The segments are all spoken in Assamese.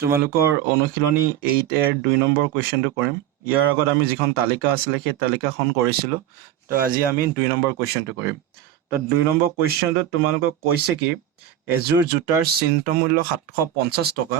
তোমালোকৰ অনুশীলনী 8 এৰ 2 নম্বৰ কুৱেশ্যনটো কৰিম। ইয়াৰ আগত আমি যিখন তালিকা আছিলে সেই তালিকাখন কৰিছিলোঁ। তো আজি আমি 2 নম্বৰ কুৱেশ্যনটো কৰিম। তো 2 নম্বৰ কুৱেশ্যনটোত তোমালোকক কৈছে কি এযোৰ জোতাৰ চিহ্নিত মূল্য 750 টকা।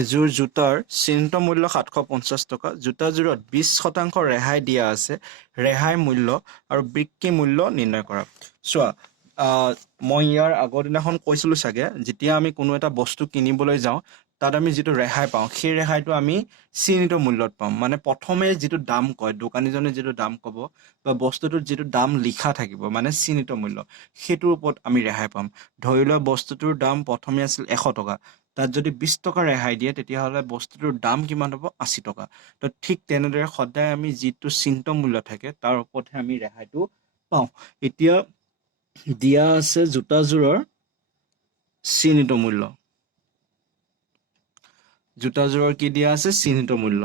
এযোৰ জোতাৰ চিহ্নিত মূল্য 750 টকা। জোতাযোৰত 20% ৰেহাই দিয়া আছে। ৰেহাই মূল্য আৰু বিক্ৰী মূল্য নিৰ্ণয় কৰা। চোৱা, মই ইয়াৰ আগৰ দিনাখন কৈছিলোঁ চাগে, যেতিয়া আমি কোনো এটা বস্তু কিনিবলৈ যাওঁ তাত আমি যিটো ৰেহাই পাওঁ সেই ৰেহাইটো আমি চিহ্নিত মূল্যত পাম। মানে প্ৰথমে যিটো দাম কয়, দোকানীজনে যিটো দাম ক'ব বা বস্তুটোত যিটো দাম লিখা থাকিব মানে চিহ্নিত মূল্য, সেইটোৰ ওপৰত আমি ৰেহাই পাম। ধৰি লোৱা বস্তুটোৰ দাম প্ৰথমে আছিল 100 টকা, তাত যদি 20 টকা ৰেহাই দিয়ে তেতিয়াহ'লে বস্তুটোৰ দাম কিমান হ'ব? 80 টকা। তো ঠিক তেনেদৰে সদায় আমি যিটো চিহ্নিত মূল্য থাকে তাৰ ওপৰতহে আমি ৰেহাইটো পাওঁ। এতিয়া দিয়া আছে জোতাযোৰৰ চিহ্নিত মূল্য। জোতাযোৰৰ কি দিয়া আছে? চিহ্নিত মূল্য।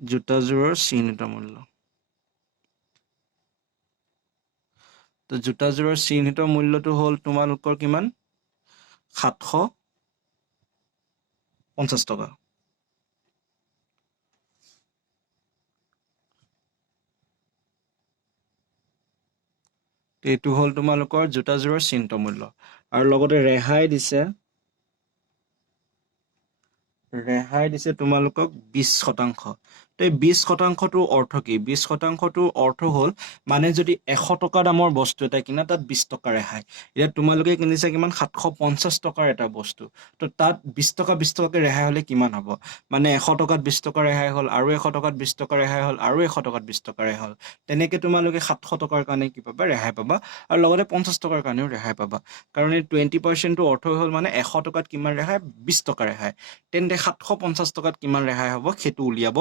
জোতাযোৰৰ চিহ্নিত মূল্য। তো জোতাযোৰৰ চিহ্নিত মূল্যটো হ'ল তোমালোকৰ কিমান? 750 টকা। এইটো হ'ল তোমালোকৰ জোতাযোৰৰ চিহ্নিত মূল্য। আৰু লগতে ৰেহাই দিছে তোমালোকক 20%। তো এই 20%টোৰ অৰ্থ কি? 20%টোৰ অৰ্থ হ'ল মানে যদি 100 টকা দামৰ বস্তু এটা কিনা তাত 20 টকা ৰেহাই। এতিয়া তোমালোকে কিনিছা কিমান? 750 টকাৰ এটা বস্তু। তো তাত 20 টকাকৈ ৰেহাই হ'লে কিমান হ'ব? মানে 100 টকাত 20 টকা ৰেহাই হ'ল, আৰু 100 টকাত 20 টকা ৰেহাই হ'ল, আৰু 100 টকাত 20 টকা ৰেহাই হ'ল। তেনেকৈ তোমালোকে 700 টকাৰ কাৰণে কি পাবা? ৰেহাই পাবা। আৰু লগতে 50 টকাৰ কাৰণেও ৰেহাই পাবা। কাৰণ এই 20%টো অৰ্থ হ'ল মানে 100 টকাত কিমান ৰেহাই? 20 টকা ৰেহাই। তেন্তে 750 টকাত কিমান ৰেহাই হ'ব সেইটো উলিয়াব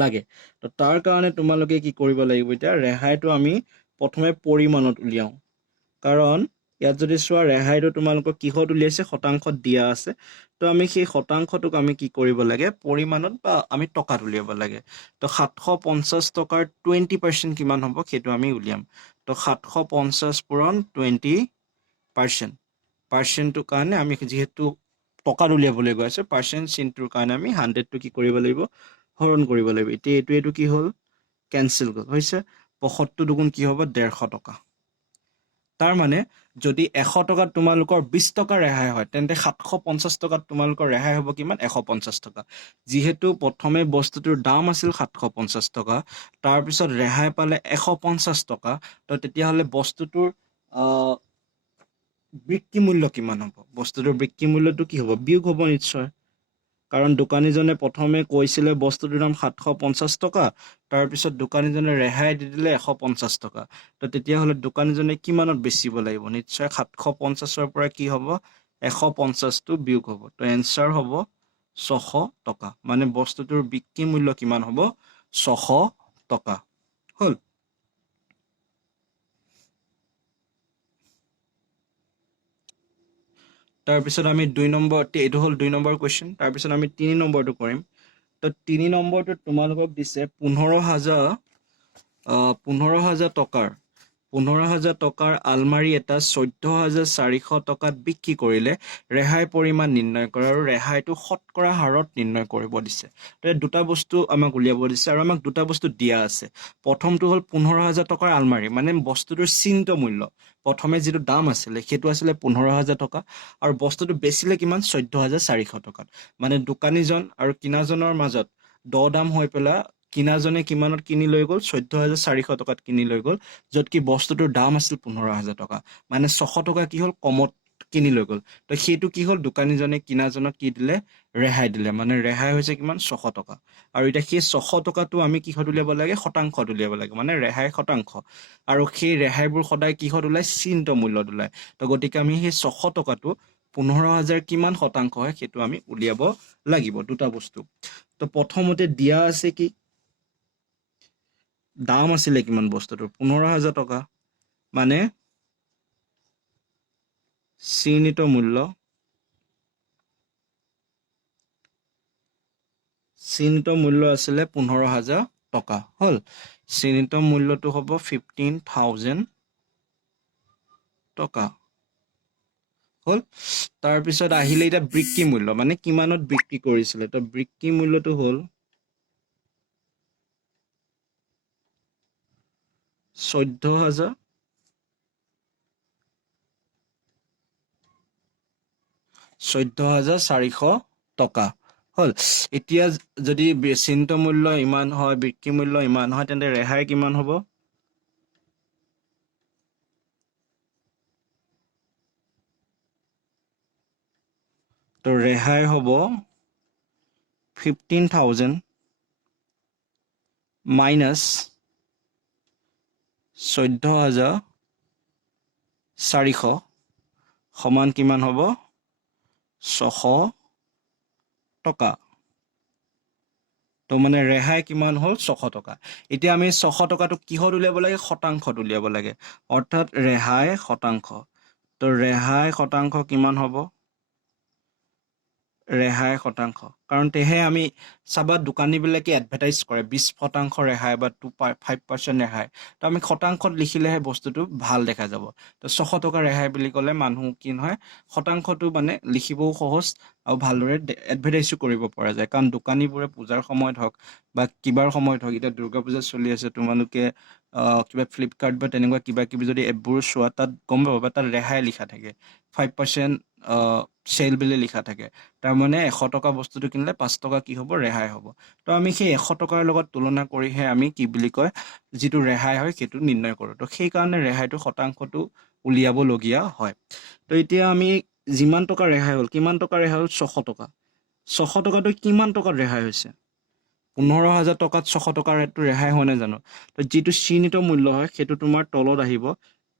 লাগে। তো তাৰ কাৰণে তোমালোকে কি কৰিব লাগিব? এতিয়া ৰেহাইটো আমি প্ৰথমে পৰিমাণত উলিয়াওঁ। কাৰণ ইয়াত যদি চোৱা ৰেহাইটো তোমালোকক কিহত উলিয়াইছে? শতাংশত দিয়া আছে। তো আমি সেই শতাংশটোক আমি কি কৰিব লাগে? পৰিমাণত বা আমি টকাত উলিয়াব লাগে। তো 750 টকাৰ 20% কিমান হ'ব সেইটো আমি উলিয়াম। তো 750 পূৰণ 20%। পাৰ্চেণ্টটোৰ কাৰণে আমি যিহেতু টকাত উলিয়াবলৈ গৈ আছে, পাৰ্চেণ্ট চিনটোৰ কাৰণে আমি 100টো কি কৰিব লাগিব? হৰণ কৰিব লাগিব। এতিয়া এইটো কি হ'ল? কেনচেল গ'ল। হৈছে 75 দুগুণ কি হ'ব? 150 টকা। তাৰ মানে যদি 100 টকাত তোমালোকৰ 20 টকা ৰেহাই হয় তেন্তে 750 টকাত তোমালোকৰ ৰেহাই হ'ব কিমান? 150 টকা। যিহেতু প্ৰথমে বস্তুটোৰ দাম আছিল 750 টকা, তাৰপিছত ৰেহাই পালে 150 টকা, তো তেতিয়াহ'লে বস্তুটোৰ বিক্ৰী মূল্য কিমান হ'ব? বস্তুটোৰ বিক্ৰী মূল্যটো কি হ'ব? বিয়োগ হ'ব নিশ্চয়। কাৰণ দোকানীজনে প্ৰথমে কৈছিলে বস্তুটোৰ দাম 750 টকা, তাৰপিছত দোকানীজনে ৰেহাই দি দিলে 150 টকা। তো তেতিয়াহ'লে দোকানীজনে কিমানত বেচিব লাগিব? নিশ্চয় 750ৰ পৰা কি হ'ব? 150টো বিয়োগ হ'ব। তো এনচাৰ হ'ব 600 টকা। মানে বস্তুটোৰ বিক্ৰী মূল্য কিমান হ'ব? 600 টকা। হ'ল। তাৰপিছত আমি 2 নম্বৰ, এইটো হ'ল 2 নম্বৰ কুৱেশ্যন। তাৰপিছত আমি 3 নম্বৰটো কৰিম। তো 3 নম্বৰটোত তোমালোকক দিছে 15,000 টকাৰ আলমাৰি এটা 14,400 টকাত বিক্ৰী কৰিলে ৰেহাই পৰিমাণ নিৰ্ণয় কৰা আৰু ৰেহাইটো শতকৰা হাৰত নিৰ্ণয় কৰিব দিছে। তো এই দুটা বস্তু আমাক উলিয়াব দিছে আৰু আমাক দুটা বস্তু দিয়া আছে। প্ৰথমটো হ'ল 15,000 টকাৰ আলমাৰি, মানে বস্তুটোৰ চিহ্নিত মূল্য। প্ৰথমে যিটো দাম আছিলে সেইটো আছিলে 15,000 টকা, আৰু বস্তুটো বেচিলে কিমান? 14,400 টকাত। মানে দোকানীজন আৰু কিনাজনৰ মাজত দৰ-দাম হৈ পেলাই কিনাজনে কিমানত কিনি লৈ গ'ল? 14,400 টকাত কিনি লৈ গ'ল, য'ত কি বস্তুটোৰ দাম আছিল 15,000 টকা। মানে 600 টকা কি হ'ল? কমত কিনি লৈ গ'ল। তো সেইটো কি হ'ল? দোকানীজনে কিনাজনক কি দিলে? ৰেহাই দিলে। মানে ৰেহাই হৈছে কিমান? 600 টকা। আৰু এতিয়া সেই 600 টকাটো আমি কিহত উলিয়াব লাগে? শতাংশত উলিয়াব লাগে, মানে ৰেহাই শতাংশ। আৰু সেই ৰেহাইবোৰ সদায় কিহত ওলায়? চিহ্নিত মূল্যত ওলায়। তো গতিকে আমি সেই 600 টকাটো 15,000 কিমান শতাংশ হয় সেইটো আমি উলিয়াব লাগিব। দুটা বস্তু। তো প্ৰথমতে দিয়া আছে কি? দাম আছিলে কিমান বস্তুটোৰ? 15,000 টকা। মানে চিহ্নিত মূল্য আছিলে 15,000 টকা। হ'ল। চিহ্নিত মূল্যটো হ'ব 15,000 টকা হ'ল তাৰপিছত আহিলে এটা বিক্ৰী মূল্য মানে কিমানত বিক্ৰী কৰিছিলে তো বিক্ৰী মূল্যটো হ'ল 14,000 14,400 টকা হ'ল এতিয়া যদি চিহ্নিত মূল্য ইমান হয় বিক্ৰী মূল্য ইমান হয় তেন্তে ৰেহাই কিমান হ'ব তো ৰেহাই হ'ব 15,000 মাইনাছ 14,400 সমান কিমান হ'ব 600 টকা তো মানে ৰেহাই কিমান হ'ল 600 টকা এতিয়া আমি 600 টকাটো কিহত উলিয়াব লাগে শতাংশত উলিয়াব লাগে অৰ্থাৎ ৰেহাই শতাংশ তো ৰেহাই শতাংশ কিমান হ'ব ৰেহাই শতাংশ কাৰণ তেহে আমি চাবা দোকানীবিলাকে এডভাৰটাইজ কৰে 20% ৰেহাই বা 5% ৰেহাই তো আমি শতাংশত লিখিলেহে বস্তুটো ভাল দেখা যাব তো 600 টকা ৰেহাই বুলি ক'লে মানুহ কি নহয় শতাংশটো মানে লিখিবও সহজ আৰু ভালদৰে এডভাৰটাইজো কৰিব পৰা যায় কাৰণ দোকানীবোৰে পূজাৰ সময়ত হওক বা কিবাৰ সময়ত হওক এতিয়া দুৰ্গা পূজা চলি আছে তোমালোকে কিবা ফ্লিপকাৰ্ট বা তেনেকুৱা কিবা কিবি যদি এপবোৰ চোৱা তাত গম পাবা তাত ৰেহাই লিখা থাকে 5% চেল বুলি লিখা থাকে তাৰমানে 100 টকা বস্তুটো কিনিলে 5 টকা কি হ'ব ৰেহাই হ'ব তো আমি সেই 100 টকাৰ লগত তুলনা কৰিহে আমি কি বুলি কয় যিটো ৰেহাই হয় সেইটো নিৰ্ণয় কৰোঁ তো সেই কাৰণে ৰেহাইটো শতাংশটো উলিয়াবলগীয়া হয় তো এতিয়া আমি যিমান টকা ৰেহাই হ'ল কিমান টকা ৰেহাই হ'ল 600 টকা 600 টকাটো কিমান টকাত ৰেহাই হৈছে 15,000 টকাত 600 টকাৰ এইটো ৰেহাই হয় নে জানো তো যিটো চিহ্নিত মূল্য হয় সেইটো তোমাৰ তলত আহিব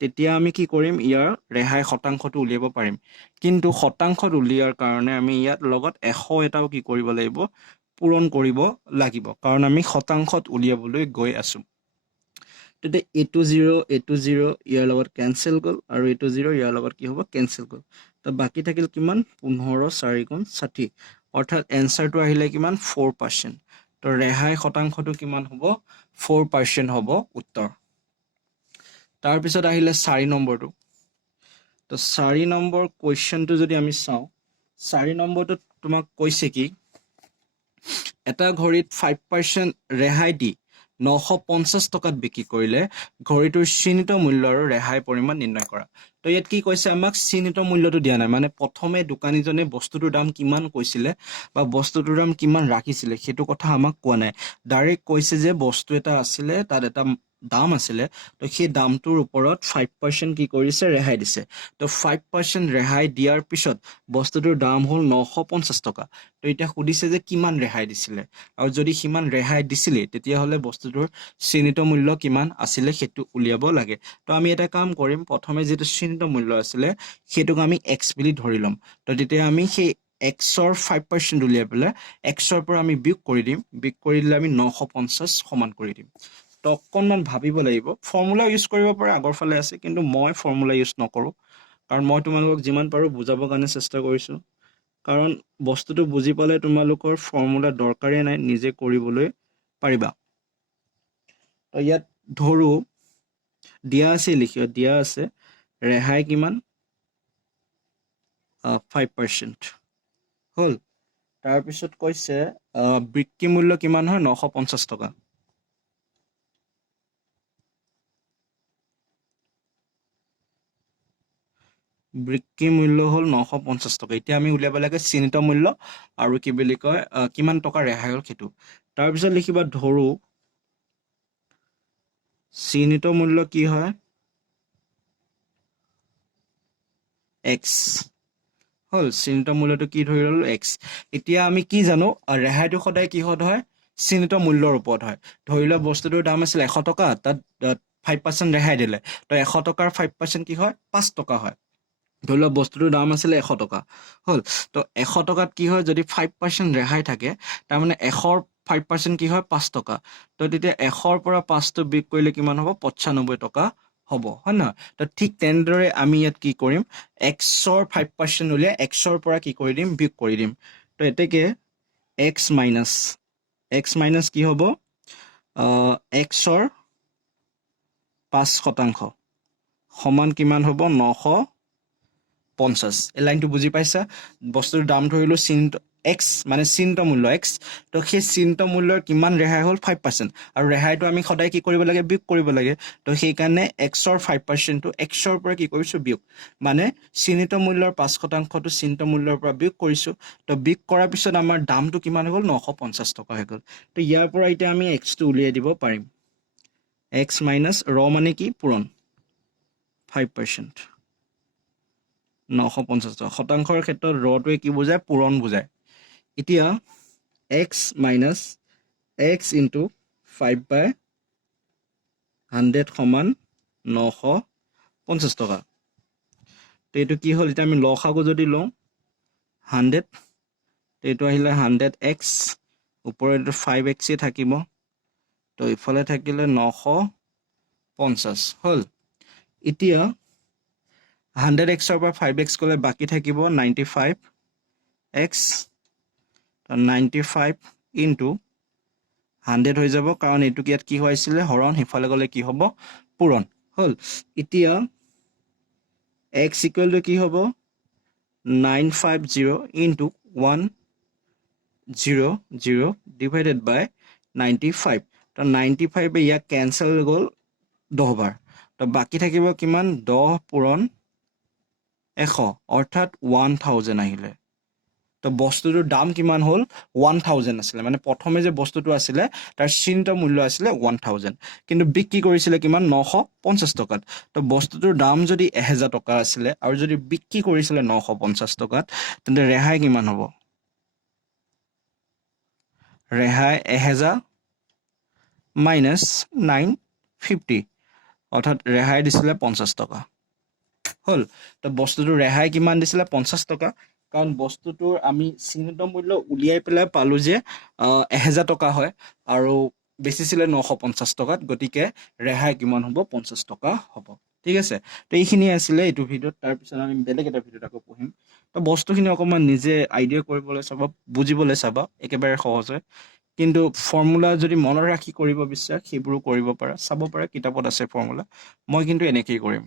তেতিয়া আমি কি কৰিম ইয়াৰ ৰেহাই শতাংশটো উলিয়াব পাৰিম কিন্তু শতাংশত উলিয়াৰ কাৰণে আমি ইয়াত লগত 100 এটাও কি কৰিব লাগিব পূৰণ কৰিব লাগিব কাৰণ আমি শতাংশত উলিয়াবলৈ গৈ আছো তেতিয়া এইটো 0 ইয়াৰ লগত কেনসেল গ'ল আৰু এইটো 0 ইয়াৰ লগত কি হ'ব কেনসেল গ'ল তো বাকি থাকিল কিমান 15 4 গুণ 60 অৰ্থাৎ এনসাৰটো আহিলে কিমান 4% তো ৰেহাই শতাংশটো কিমান হ'ব 4% হ'ব উত্তৰ তাৰপিছত আহিলে 4 নম্বৰটো তো 4 নম্বৰ কোৱেশ্চনটো যদি আমি চাওঁ 4 নম্বৰটো তোমাক কৈছে কি এটা ঘড়ীত 5% ৰেহাই দি 950 টকাত বিক্ৰী কৰিলে ঘড়ীটোৰ চিহ্নিত মূল্য আৰু ৰেহাই পৰিমাণ নিৰ্ণয় কৰা তো ইয়াত কি কৈছে আমাক চিহ্নিত মূল্যটো দিয়া নাই মানে প্ৰথমে দোকানীজনে বস্তুটোৰ দাম কিমান কৈছিলে বা বস্তুটোৰ দাম কিমান ৰাখিছিলে সেইটো কথা আমাক কোৱা নাই ডাইৰেক্ট কৈছে যে বস্তু এটা আছিলে তাত এটা দাম আছিলে তো সেই দামটোৰ ওপৰত 5% কি কৰিছে ৰেহাই দিছে তো 5% ৰেহাই দিয়াৰ পিছত বস্তুটোৰ দাম হ'ল 950 টকা তো এতিয়া সুধিছে যে কিমান ৰেহাই দিছিলে আৰু যদি সিমান ৰেহাই দিছিলে তেতিয়াহ'লে বস্তুটোৰ চিহ্নিত মূল্য কিমান আছিলে সেইটো উলিয়াব লাগে তো আমি এটা কাম কৰিম প্ৰথমে যেটো চিহ্নিত মূল্য আছিলে সেইটোক আমি x বুলি ধৰি ল'ম তো তেতিয়া আমি সেই x ৰ 5% উলিয়াই পেলাই x ৰ পৰা আমি বিয়োগ কৰি দিম বিয়োগ কৰি দিলে আমি 950 সমান কৰি দিম তো অকণমান ভাবিব লাগিব ফৰ্মুলা ইউজ কৰিব পাৰে আগৰ ফালে আছে কিন্তু মই ফৰ্মুলা ইউজ নকৰোঁ কাৰণ মই তোমালোকক যিমান পাৰোঁ বুজাবৰ কাৰণে চেষ্টা কৰিছোঁ কাৰণ বস্তুটো বুজি পালে তোমালোকৰ ফৰ্মুলা দৰকাৰে নাই নিজে কৰিবলৈ পাৰিবা তো ইয়াত ধৰো দিয়া আছে লিখিও দিয়া আছে ৰেহাই কিমান 5% হ'ল তাৰপিছত কৈছে বিক্ৰী মূল্য কিমান হয় 950 টকা বিক্ৰী মূল্য হ'ল 950 টকা এতিয়া আমি উলিয়াব লাগে চিহ্নিত মূল্য আৰু কি বুলি কয় কিমান টকা ৰেহাই হ'ল সেইটো তাৰপিছত লিখিবা ধৰো চিহ্নিত মূল্য কি হয় x হ'ল চিহ্নিত মূল্যটো কি ধৰি ল'লো x এতিয়া আমি কি জানো ৰেহাইটো সদায় কিহত হয় চিহ্নিত মূল্যৰ ওপৰত হয় ধৰি লোৱা বস্তুটোৰ দাম আছিল 100 টকা তাত 5% ৰেহাই দিলে তো 100 টকাৰ 5% কি হয় 5 টকা হয় ধৰি লোৱা বস্তুটোৰ দাম আছিলে 100 টকা হ'ল তো 100 টকাত কি হয় যদি 5% ৰেহাই থাকে তাৰমানে 100ৰ 5% কি হয় 5 টকা তো তেতিয়া 100ৰ পৰা 5টো বিয়োগ কৰিলে কিমান হ'ব 95 টকা হ'ব হয় না তো ঠিক তেনেদৰে আমি ইয়াত কি কৰিম x ৰ 5% উলিয়াই x ৰ পৰা কি কৰি দিম বিয়োগ কৰি দিম তো এতেকে x মাইনাছ কি হ'ব এক্সৰ 5% সমান কিমান হ'ব 950 এই লাইনটো বুজি পাইছা বস্তুৰ দাম ধৰিলো এক্স মানে চিহ্নিত মূল্য এক্স তো সেই চিহ্নিত মূল্যৰ কিমান ৰেহাই হ'ল 5% আৰু ৰেহাইটো আমি সদায় কি কৰিব লাগে বিয়োগ কৰিব লাগে তো সেইকাৰণে এক্সৰ 5% টো এক্সৰ পৰা কি কৰিছো বিয়োগ মানে চিহ্নিত মূল্যৰ 5% টো চিহ্নিত মূল্যৰ পৰা বিয়োগ কৰিছো তো বিয়োগ কৰাৰ পিছত আমাৰ দামটো কিমান হ'ল 950 টকা হৈ গ'ল তো ইয়াৰ পৰা এতিয়া আমি এক্সটো উলিয়াই দিব পাৰিম এক্স মাইনাছ ৰ মানে কি পূৰণ 5% 950 টকা শতাংশৰ ক্ষেত্ৰত ৰটোৱে কি বুজায় পূৰণ বুজায় এতিয়া x minus x into 5/100 সমান 950 টকা তো এইটো কি হ'ল এতিয়া আমি লসাগু যদি লওঁ 100 তো এইটো আহিলে 100x ওপৰত এইটো 5x থাকিব তো ইফালে থাকিলে 950 হ'ল এতিয়া 100x ৰ পৰা 5x গ'লে বাকি থাকিব 95x 95 into 100 হৈ যাব কাৰণ এইটো ইয়াত কি হৈছিলে হৰণ হিফালে গলে কি হ'ব পূৰণ হল এতিয়া x equal to কি হ'ব 950 into 100 divided by 95 তো 95 ইয়াক কেনসেল গ'ল 10 বাৰ তো বাকি থাকিব কিমান 10 পূৰণ 100 অৰ্থাৎ 1000 আহিলে তো বস্তুটোৰ দাম কিমান হ'ল 1000 আছিল মানে প্ৰথমে যে বস্তুটো আছিল তাৰ চিহ্নিত মূল্য আছিল 1000 কিন্তু বিক্ৰী কৰিছিল কিমান 950 টকাত তো বস্তুটোৰ দাম যদি 1000 টকা আছিল আৰু যদি বিক্ৰী কৰিছিল 950 টকাত তেন্তে ৰেহাই কিমান হ'ব ৰেহাই 1000 minus 950 অৰ্থাৎ ৰেহাই দিছিল 50 টকা হল তো বস্তুটোৰ ৰেহাই কিমান দিছিল 50 টকা কাৰণ বস্তুটোৰ আমি চিহ্নিত মূল্য উলিয়াই পেলাই পালো যে 1000 টকা হয় আৰু বেচিছিল 950 টকাত গতিকে ৰেহাই কিমান হ'ব 50 টকা হ'ব ঠিক আছে তো এইখিনি আছিল এইটো ভিডিঅ'ত তাৰ পিছত আমি বেলেগ এটা ভিডিঅ'ত আকৌ পঢ়িম তো বস্তুখিনি অকমান নিজে আইডিয়া কৰিবলৈ চাব বুজিবলৈ চাবা একেবাৰে সহজ হয় কিন্তু ফৰ্মুলা যদি মনত ৰাখি কৰিব বিচাৰা সেইবোৰো কৰিব পাৰা চাব পাৰা কিতাপত আছে ফৰ্মুলা মই কিন্তু এনেকেই কৰিম